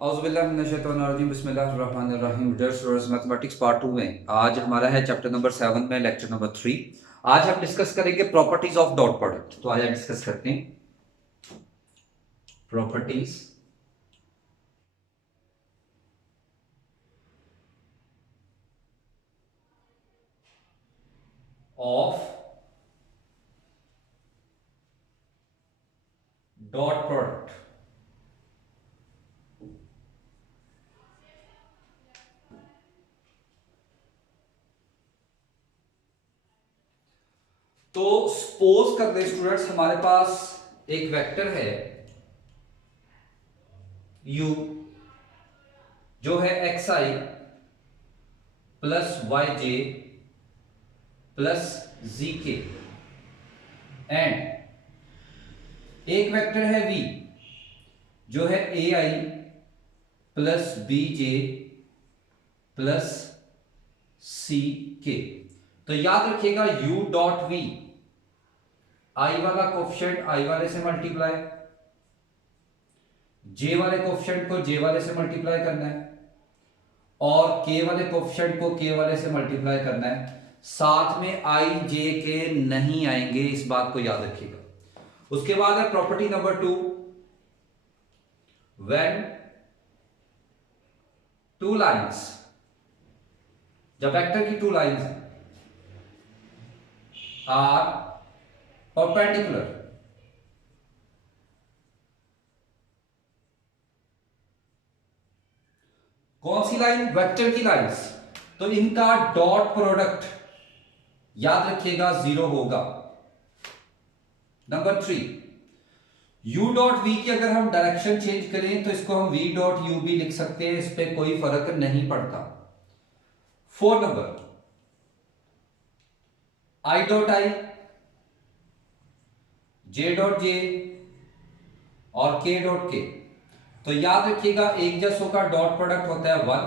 बिस्मिल्लाहिर्रहमानिर्रहीम। Dear students, mathematics part 2 में आज हमारा है चैप्टर नंबर 7 में लेक्चर नंबर 3। आज हम डिस्कस करेंगे प्रॉपर्टीज ऑफ डॉट प्रोडक्ट। तो आज डिस्कस करते हैं प्रॉपर्टीज ऑफ डॉट प्रोडक्ट। तो सपोज कर दे स्टूडेंट्स, हमारे पास एक वेक्टर है u जो है xi plus yj plus zk and एक वेक्टर है v जो है ai plus bj plus ck। तो याद रखिएगा u डॉट v i वाला कोफिशिएंट i वाले से मल्टीप्लाई, j वाले कोफिशिएंट को j वाले से मल्टीप्लाई करना है और k वाले कोफिशिएंट को k वाले से मल्टीप्लाई करना है। साथ में i j के नहीं आएंगे, इस बात को याद रखिएगा। उसके बाद है property number 2, when two lines, जब वेक्टर की टू लाइंस आर परपेंडिकुलर, कौन सी लाइन? वेक्टर की लाइंस। तो इनका डॉट प्रोडक्ट याद रखिएगा 0 होगा। नंबर 3, u डॉट v की अगर हम डायरेक्शन चेंज करें तो इसको हम v डॉट u भी लिख सकते हैं, इस पे कोई फर्क नहीं पड़ता। 4 number, i dot i, j dot j और k डॉट k। तो याद रखिएगा एक जसों का डॉट प्रोडक्ट होता है 1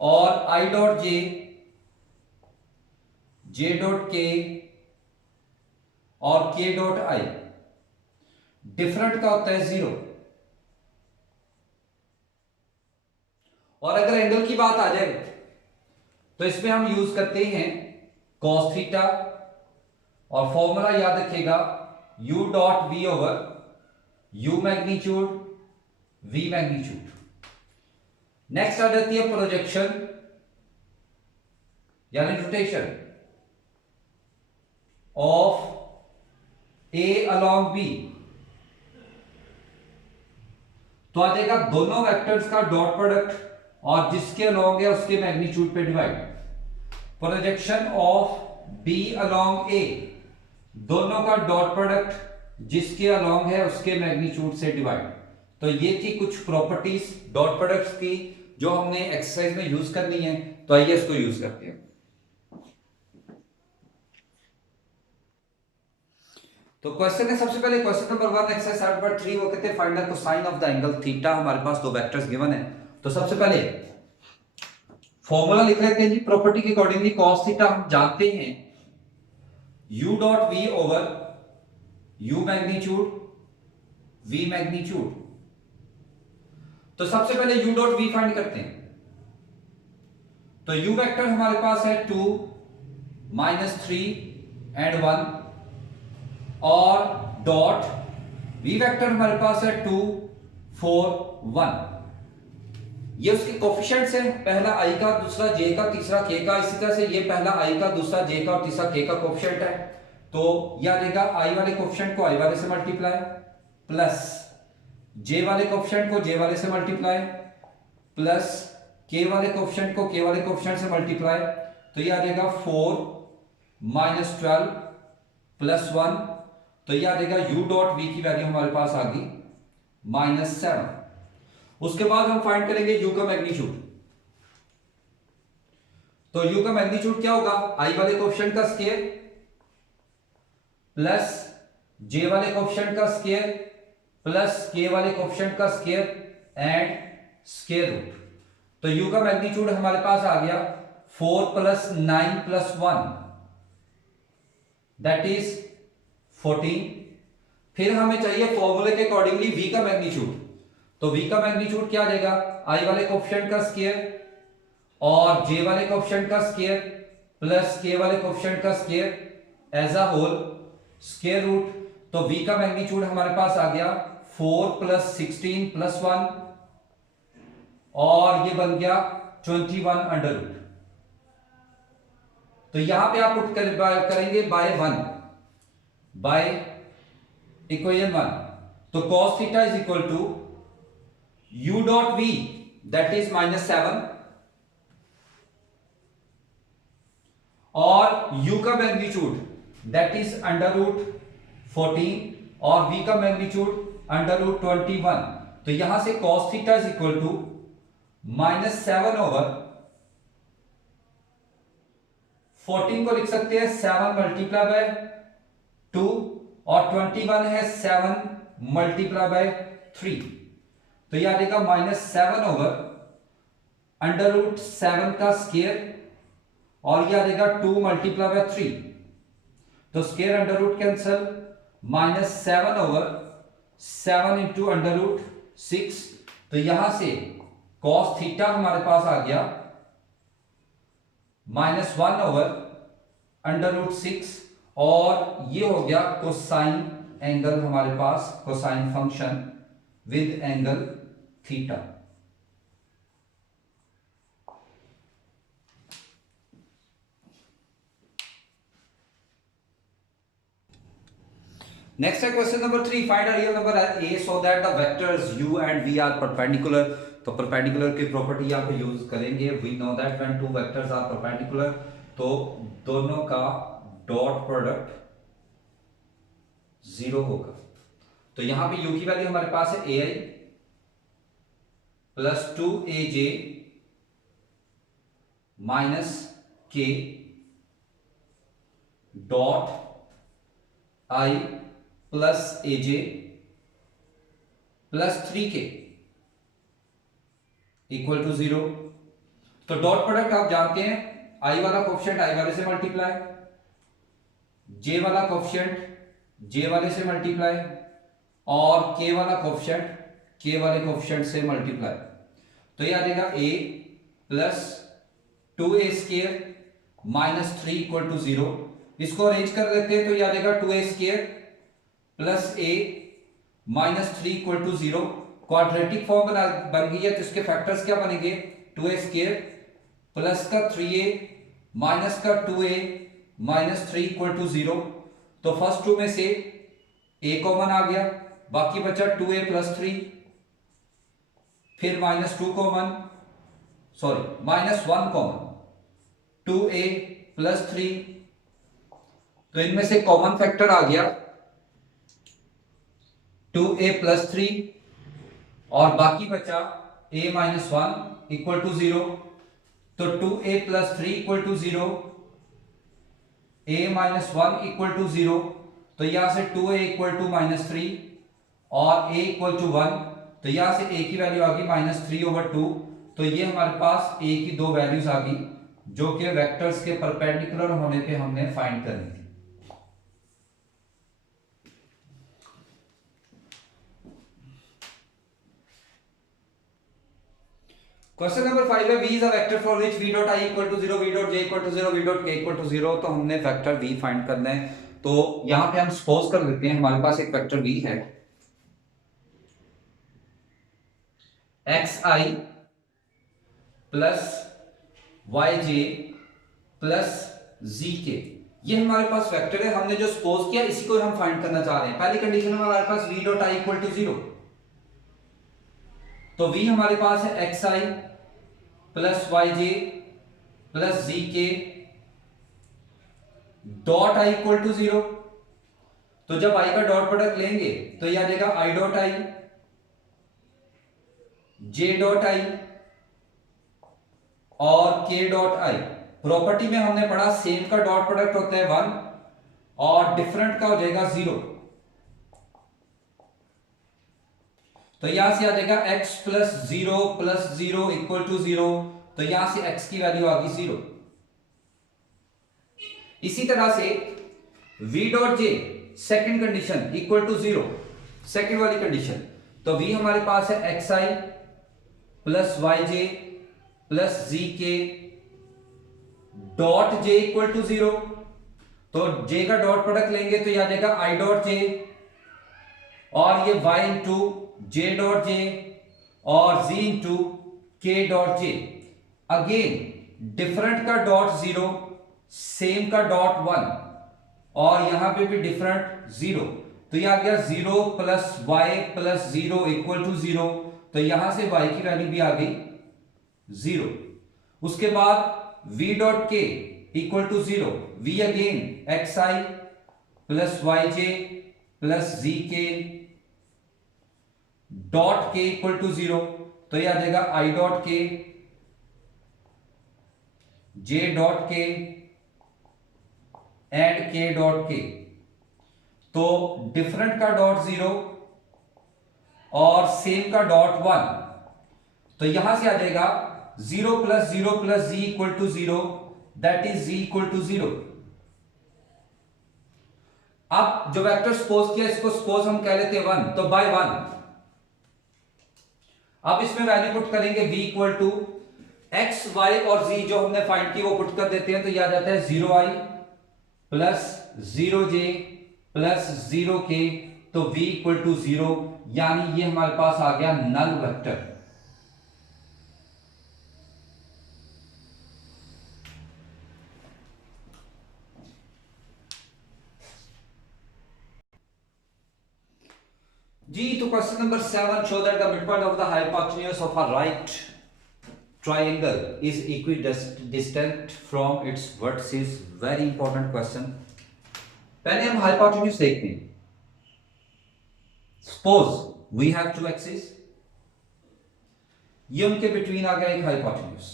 और i dot j dot k और k डॉट i डिफरेंट का होता है 0। और अगर एंगल की बात आ जाए तो इसमें हम यूज करते हैं cos थीटा और फॉर्मूला याद रखिएगा u dot v over u magnitude v magnitude. Next आ जाती है प्रोजेक्शन यानी rotation of a along b। तो आ जाएगा दोनों वेक्टर्स का डॉट प्रोडक्ट और जिसके अलोंग है उसके मैग्नीट्यूड पे divide. Projection of b along a, दोनों का डॉट प्रोडक्ट जिसके अलोंग है उसके मैग्नीट्यूड से डिवाइड। तो ये थी कुछ प्रॉपर्टीज डॉट प्रोडक्ट्स की जो हमने एक्सरसाइज में यूज करनी है। तो आइए इसको यूज करते हैं। तो क्वेश्चन है, सबसे पहले क्वेश्चन नंबर 1 एक्सरसाइज 7.3, वो कहते हैं find the cosine of the angle theta. हमारे पास दो वेक्टर्स गिवन है। तो सबसे पहले फॉर्मूला लिख लेते हैं जी। प्रॉपर्टी के अकॉर्डिंगली cos थीटा हम जानते हैं u dot v over u magnitude v magnitude. तो सबसे पहले u डॉट v फाइंड करते हैं। तो u वेक्टर हमारे पास है 2 -3 एंड 1 और डॉट v वेक्टर हमारे पास है 2 4 1। ये उसके कोफिशिएंट्स हैं, पहला i का, दूसरा j का, तीसरा k का। इसी तरह से ये पहला i का, दूसरा j का और तीसरा k का कोफिशिएंट है। तो यह रहेगा i वाले कोफिशिएंट को i वाले से मल्टीप्लाई प्लस j वाले कोफिशिएंट को j वाले से मल्टीप्लाई प्लस k वाले कोफिशिएंट को k वाले कोफिशिएंट से मल्टीप्लाई। तो यह रहेगा 4 -12 प्लस 1। तो यह आ जाएगा u डॉट v की वैल्यू हमारे पास आ गई -7। उसके बाद हम फाइंड करेंगे u का मैग्नीट्यूड। तो u का मैग्नीट्यूड क्या होगा? i वाले कोफिशिएंट का स्क्वायर प्लस j वाले कोफिशिएंट का स्क्वायर प्लस k वाले कोफिशिएंट का स्क्वायर एंड स्क्वायर रूट। तो u का मैग्नीट्यूड हमारे पास आ गया 4 + 9 + 1 दैट इज 14। फिर हमें चाहिए फॉर्मूले के अकॉर्डिंगली v का मैग्नीट्यूड। तो v का मैग्नीट्यूड क्या आ जाएगा, i वाले कोएफिशिएंट का स्क्वायर और j वाले कोएफिशिएंट का स्क्वायर प्लस k वाले कोएफिशिएंट का square as a whole square root. तो v का मैग्नीट्यूड हमारे पास आ गया 4 प्लस 16 प्लस 1 और ये बन गया 21 अंडर रूट। तो यहां पे आप पुट करेंगे बाय 1 बाय इक्वेशन 1। तो cos theta is equal to u dot v that is -7 और u का magnitude that is under root 14 और v का मैग्नीट्यूड अंडर रूट 21। तो यहां से cos theta is equal to -7 over 14 को लिख सकते हैं 7 मल्टीप्लाई बाय 2 और 21 है 7 मल्टीप्लाई बाय 3। तो यह आ जाएगा -7 ओवर अंडर रूट 7 का स्क्वायर और यह आ जाएगा 2 मल्टीप्लाई बाय 3। तो square under root cancel, -7 over 7 into under root 6। तो यहां से cos थीटा हमारे पास आ गया -1 ओवर अंडर रूट 6 और ये हो गया कोसाइन एंगल हमारे पास, cosine function with angle theta. Next है question number 3, find a real number a so that the vectors u and v are perpendicular। तो परपेंडिकुलर की प्रॉपर्टी यहां पे यूज करेंगे। We know that when two vectors are perpendicular तो दोनों का dot product 0 होगा। तो यहां पे u की वैल्यू हमारे पास है ai plus 2aj minus k dot i plus aj plus 3k equal to 0। तो डॉट प्रोडक्ट आप जानते हैं, i वाला कोएफिशिएंट i वाले से मल्टीप्लाई, j वाला कोएफिशिएंट j वाले से मल्टीप्लाई और k वाला कोएफिशिएंट k वाले कोएफिशिएंट से मल्टीप्लाई। तो ये आ जाएगा a plus 2a square minus 3 equal to 0। इसको अरेंज कर देते हैं तो ये आ जाएगा 2a square plus a minus 3 equal to 0। Quadratic form बन गई है तो इसके फैक्टर्स क्या बनेंगे, 2a स्क्वायर प्लस का 3a माइनस का 2a माइनस 3 इक्वल टू 0। तो फर्स्ट टू में से a कॉमन आ गया, बाकी बचा 2a प्लस 3, फिर -2 common, sorry -1 common, 2a plus 3। तो इनमें से कॉमन फैक्टर आ गया 2a प्लस 3 और बाकी बचा a माइनस 1 इक्वल टू 0। तो 2a plus 3 equal to 0, a minus 1 equal to 0। तो यहां से 2a इक्वल टू -3 और a इक्वल टू 1। तो यहां से a की वैल्यू आ गई -3/2। तो ये हमारे पास a की दो वैल्यूज आ गई जो कि वेक्टर्स के परपेंडिकुलर होने पे हमने फाइंड करनी थी। क्वेश्चन नंबर 5 है v is a vector for which v dot i equal to 0, v dot j equal to 0, v dot k equal to 0। तो हमने वेक्टर v फाइंड करना है। तो यहां पे हम सपोज कर लेते हैं हमारे पास एक वेक्टर v है xi plus yj plus zk। ये हमारे पास वेक्टर है, हमने जो सपोज किया इसी को हम फाइंड करना चाह रहे हैं। पहली कंडीशन हमारे पास v dot i equal to 0। तो v हमारे पास है xi plus yj plus zk dot i equal to 0। तो जब i का डॉट प्रोडक्ट लेंगे तो यह आ जाएगा i dot i, j dot i और k डॉट i। प्रॉपर्टी में हमने पढ़ा सेम का डॉट प्रोडक्ट होता है 1 और डिफरेंट का हो जाएगा 0। तो यहां से आ जाएगा x प्लस 0 इक्वल टू 0। तो यहां से x की वैल्यू आ गई 0। इसी तरह से v dot j second condition equal to 0, second वाली कंडीशन। तो v हमारे पास है xi plus y j plus z k dot J equal to 0। तो j का डॉट प्रोडक्ट लेंगे तो यह आ जाएगा i डॉट जे और ये y into J dot J और z इंटू के डॉट जे। अगेन डिफरेंट का डॉट 0, सेम का डॉट 1 और यहां पे भी डिफरेंट 0। तो यह आ गया 0 plus y plus 0 equal to 0। तो यहां से y की वैल्यू भी आ गई 0। उसके बाद v dot K equal to 0, v again x i plus y j plus z k dot K equal to 0। तो यह आ जाएगा आई डॉट के जे डॉट के एंड के डॉट के। तो डिफरेंट का डॉट 0 और सेम का डॉट 1। तो यहां से आ जाएगा 0 plus 0 plus z equal to 0, that is z equal to 0। अब जो वेक्टर सपोज किया इसको सपोज हम कह लेते हैं 1, तो बाय 1। अब इसमें वैल्यू पुट करेंगे v equal to x y और z जो हमने फाइंड की वो पुट कर देते हैं। तो यह आ जाता है 0i plus 0j plus 0k। तो v इक्वल टू 0, यानी ये हमारे पास आ गया नल वेक्टर। जी तो question number 7 show that the midpoint of the hypotenuse of a right triangle is equidistant from its vertices। very important question। पहले हम hypotenuse देखते हैं। suppose we have two axes, ये उनके बिटवीन आ गया एक hypotenuse।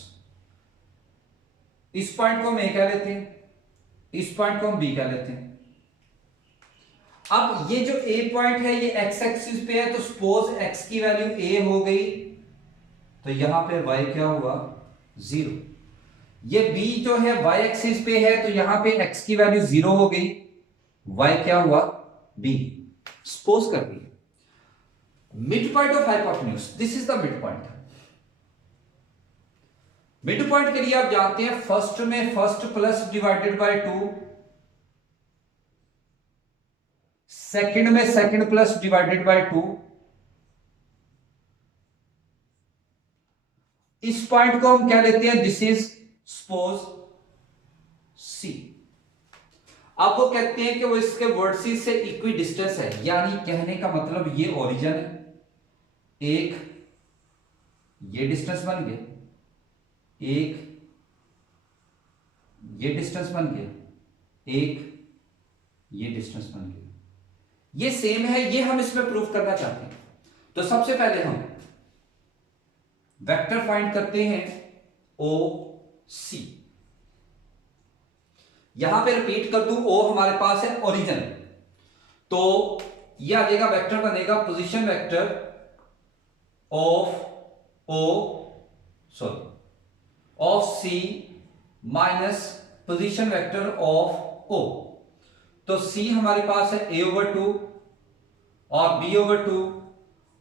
इस पॉइंट को हम a कह लेते हैं, इस पॉइंट को हम b कह लेते हैं। अब ये जो a पॉइंट है ये x एक्सिस पे है, तो सपोज x की वैल्यू a हो गई तो यहां पे y क्या हुआ 0। ये b जो है y एक्सिस पे है तो यहां पे x की वैल्यू 0 हो गई, y क्या हुआ b। सपोज कर दिए mid point of hypotenuse, this is the mid point. Mid point के लिए आप जानते हैं फर्स्ट में first plus divided by 2, second में सेकंड प्लस डिवाइडेड बाय 2। इस पॉइंट को हम क्या लेते हैं, दिस इज सपोज C। अब वो कहते हैं कि वो इसके वर्टिसेस से इक्वी डिस्टेंस है, यानी कहने का मतलब ये ओरिजिन है, एक ये डिस्टेंस बन गया, एक ये डिस्टेंस बन गया, एक ये डिस्टेंस बन गया। ये सेम है, ये हम इसमें प्रूफ करना चाहते हैं। तो सबसे पहले हम वेक्टर फाइंड करते हैं OC। यहां पे रिपीट कर दूं, O हमारे पास है ओरिजिन, तो यह आ जाएगा वेक्टर बनेगा position vector of C minus position vector of O। तो C हमारे पास है a/2 और b/2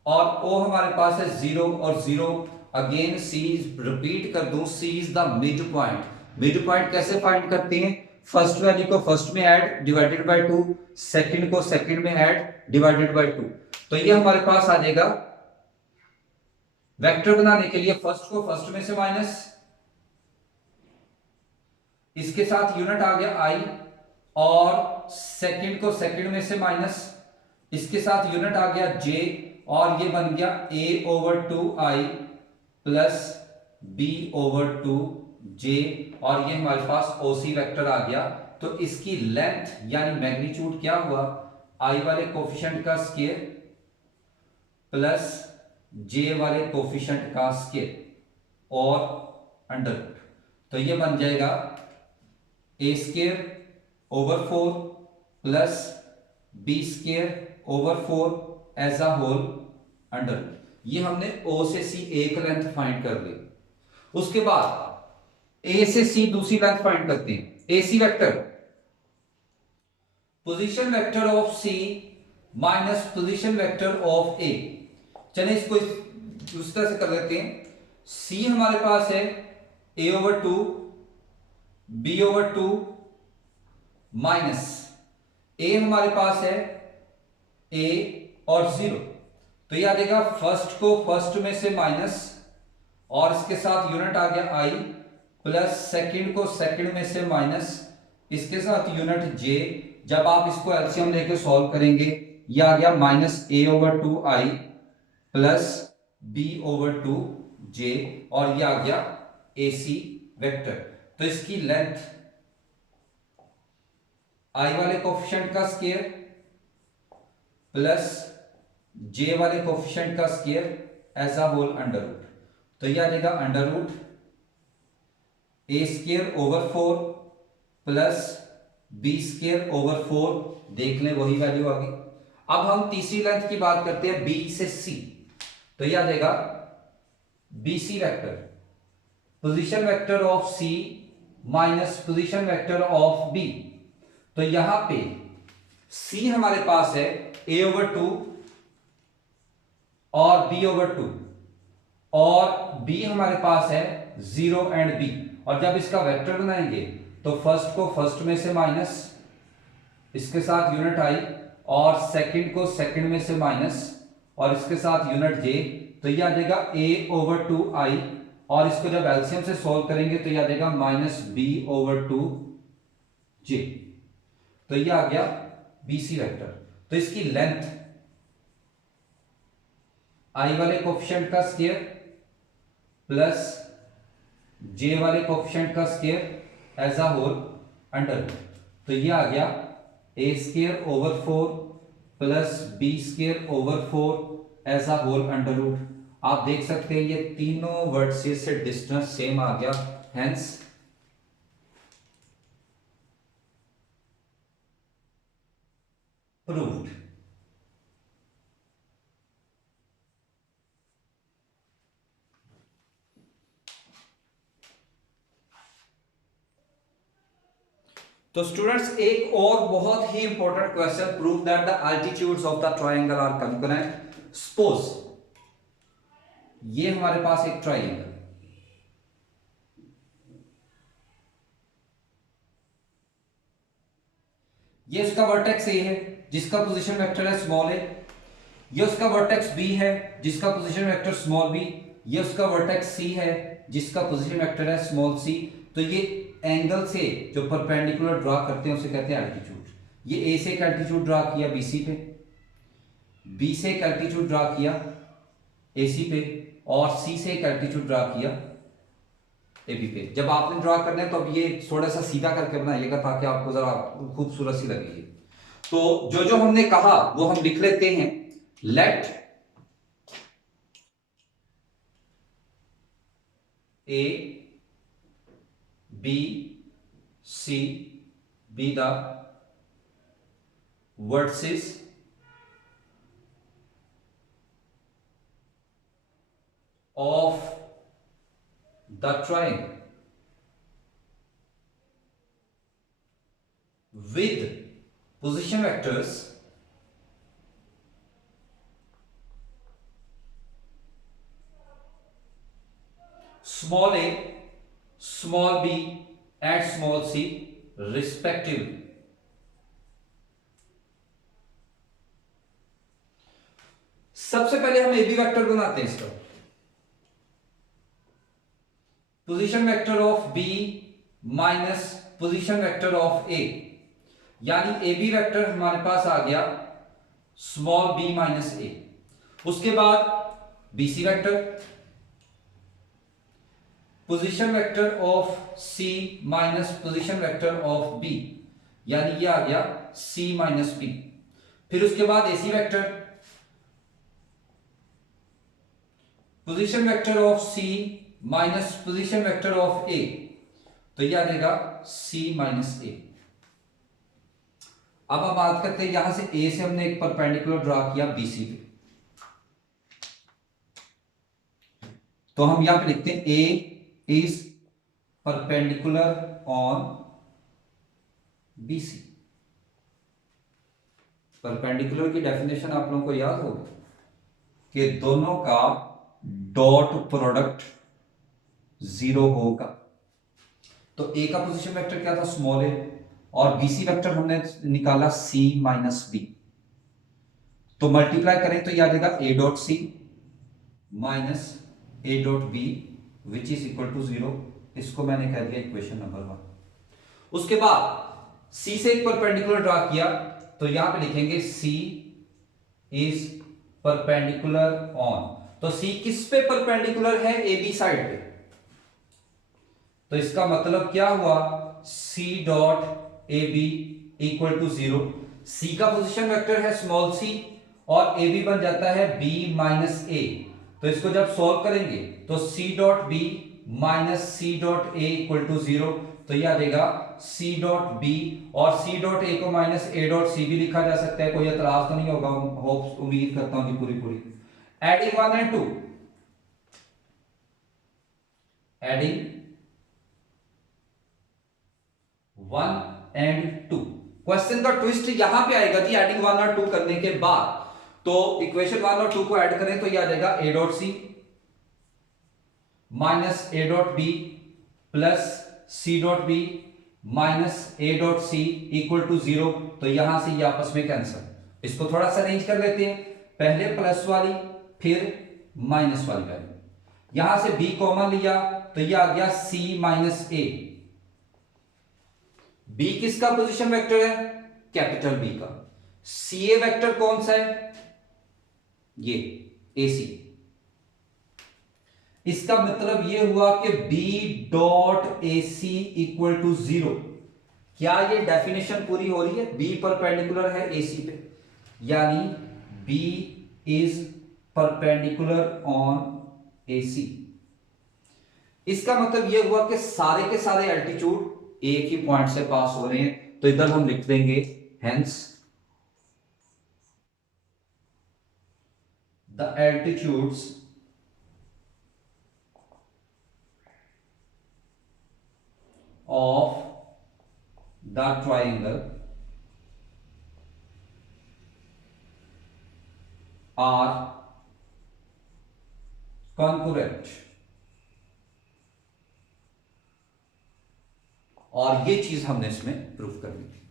और O हमारे पास है 0 और 0। अगेन C रिपीट कर दूं, C is the mid point. Mid point कैसे फाइंड करते हैं, फर्स्ट वैल्यू को फर्स्ट में ऐड डिवाइडेड बाय 2, सेकंड को सेकंड में ऐड डिवाइडेड बाय 2। तो ये हमारे पास आ जाएगा वेक्टर बनाने के लिए फर्स्ट को फर्स्ट में से माइनस, इसके साथ यूनिट आ गया I, और सेकंड को सेकंड में से माइनस, इसके साथ यूनिट आ गया J, और ये बन गया a/2i प्लस b/2j, और ये हमारे पास OC वेक्टर आ गया। तो इसकी लेंथ यानी मैग्नीट्यूड क्या हुआ, I वाले कोफिशिएंट का स्क्वायर प्लस J वाले कोफिशिएंट का स्क्वायर और अंडर रूट। तो ये बन जाएगा a² / 4 plus b²/4 as a whole under root. ये हमने O से C एक लेंथ फाइंड कर ली। उसके बाद A से C दूसरी लेंथ फाइंड करते हैं। AC vector position vector of C minus position vector of A। चलिए इसको उस तरह से कर लेते हैं। सी हमारे पास है a/2 b/2 माइनस ए हमारे पास है a और 0। तो यह आ जाएगा फर्स्ट को फर्स्ट में से माइनस और इसके साथ यूनिट आ गया i प्लस सेकंड को सेकंड में से माइनस इसके साथ यूनिट j। जब आप इसको एलसीएम लेके सॉल्व करेंगे यह आ गया -a/2i प्लस b/2j और यह आ गया AC वेक्टर। तो इसकी लेंथ i वाले कोफिशिएंट का स्क्वायर प्लस j वाले कोफिशिएंट का square as a whole under root. तो यह आ जाएगा under root a²/4 plus b²/4। देख लें वही वैल्यू आ गई। अब हम तीसरी लेंथ की बात करते हैं b से c। तो यह आ जाएगा BC vector position vector of C minus position vector of B। तो यहां पे C हमारे पास है a/2 और b/2 और B हमारे पास है 0 एंड B। और जब इसका वेक्टर बनाएंगे तो फर्स्ट को फर्स्ट में से माइनस इसके साथ यूनिट i और सेकंड को सेकंड में से माइनस और इसके साथ यूनिट j। तो यह आ जाएगा a/2i और इसको जब एलसीएम से सॉल्व करेंगे तो यह आ जाएगा -b/2j। तो यह आ गया BC वेक्टर। तो इसकी लेंथ i वाले कोफिशिएंट का स्क्वायर प्लस j वाले कोफिशिएंट का square as a whole under root. तो यह आ गया a²/4 plus b²/4 as a whole under root. आप देख सकते हैं ये तीनों वर्टिसेस से डिस्टेंस सेम आ गया, हेंस प्रूव्ड। तो स्टूडेंट्स एक और बहुत ही important question, prove that the altitudes of the triangle are concurrent. Suppose ये हमारे पास एक ट्रायंगल, ये उसका वर्टेक्स ए है जिसका पोजीशन वेक्टर है स्मॉल ए। ये उसका वर्टेक्स बी है जिसका पोजीशन वेक्टर स्मॉल बी। ये उसका वर्टेक्स सी है जिसका पोजीशन वेक्टर है स्मॉल सी। तो ये एंगल से जो परपेंडिकुलर ड्रा करते हैं उसे कहते हैं एल्टीट्यूड। ये ए से एक एल्टीट्यूड ड्रा किया बीसी पे, बी से एक एल्टीट्यूड ड्रा किया एसी पे और सी से एक एल्टीट्यूड ड्रा किया एबी पे। जब आपने ड्रा करना है तो अब ये थोड़ा सा सीधा करके बनाइएगा ताकि आपको जरा खूबसूरत सी लगेगी। तो जो जो हमने कहा वो हम लिख लेते हैं। Let A B C be the vertices of the triangle with position vectors small a, small b and small c respectively। सबसे पहले हम ए बी वेक्टर बनाते हैं इसका। Position vector of B minus position vector of A, यानी A B vector हमारे पास आ गया स्मॉल बी माइनस ए। उसके बाद BC vector, position vector of C minus position vector of B, यानी ये आ गया सी माइनस बी। फिर उसके बाद AC vector, position vector of C minus position vector of A, तो यह आ जाएगा सी माइनस ए। अब हम बात करते हैं यहां से ए से हमने एक परपेंडिकुलर ड्रा किया बीसी पे, तो हम यहां पे लिखते हैं A is perpendicular on BC. Perpendicular की डेफिनेशन आप लोगों को याद होगी, कि दोनों का डॉट प्रोडक्ट 0 होगा। तो ए का पोजीशन वेक्टर क्या था, स्मॉल ए, और बीसी वेक्टर हमने निकाला सी माइनस बी। तो मल्टीप्लाई करें तो यह आ जाएगा A dot C minus A dot B which is equal to 0। इसको मैंने कह दिया इक्वेशन नंबर 1। उसके बाद सी से एक परपेंडिकुलर ड्रा किया, तो यहां पे लिखेंगे सी इज परपेंडिकुलर ऑन। तो सी किस पे परपेंडिकुलर है, ए बी साइड पे। तो इसका मतलब क्या हुआ, C dot A B equal to 0। C का पोजीशन वेक्टर है स्मॉल सी और ए बी बन जाता है बी माइनस ए। तो इसको जब सॉल्व करेंगे तो C dot B minus C dot A equal to 0। तो यह आ जाएगा सी डॉट बी, और सी डॉट ए को माइनस ए डॉट सी भी लिखा जा सकता है, कोई एतराज तो नहीं होगा, होप उम्मीद करता हूं कि पूरी adding 1 and 2, adding 1 and 2। Question का ट्विस्ट यहां पे आएगा कि एडिंग 1 और 2 करने के बाद, तो इक्वेशन 1 और 2 को ऐड करें तो यह आ जाएगा A dot C minus A dot B plus C dot B minus A dot C equal to 0। तो यहां से ये आपस में कैंसिल। इसको थोड़ा सा अरेंज कर लेते हैं, पहले प्लस वाली फिर माइनस वाली वैल्यू। यहां से b कॉमन लिया तो ये आ गया c माइनस ए। b किसका पोजीशन वेक्टर है, कैपिटल B का। सी ए वेक्टर कौन सा है, ये AC। इसका मतलब यह हुआ कि B dot A C equal to 0। क्या ये डेफिनेशन पूरी हो रही है, B परपेंडिकुलर है AC पे, यानी B is perpendicular on AC। इसका मतलब यह हुआ कि सारे के सारे एल्टीट्यूड एक ही पॉइंट से पास हो रहे हैं। तो इधर हम लिख देंगे hence the altitudes of the triangle are concurrent। और ये चीज हमने इसमें प्रूफ कर दी थी।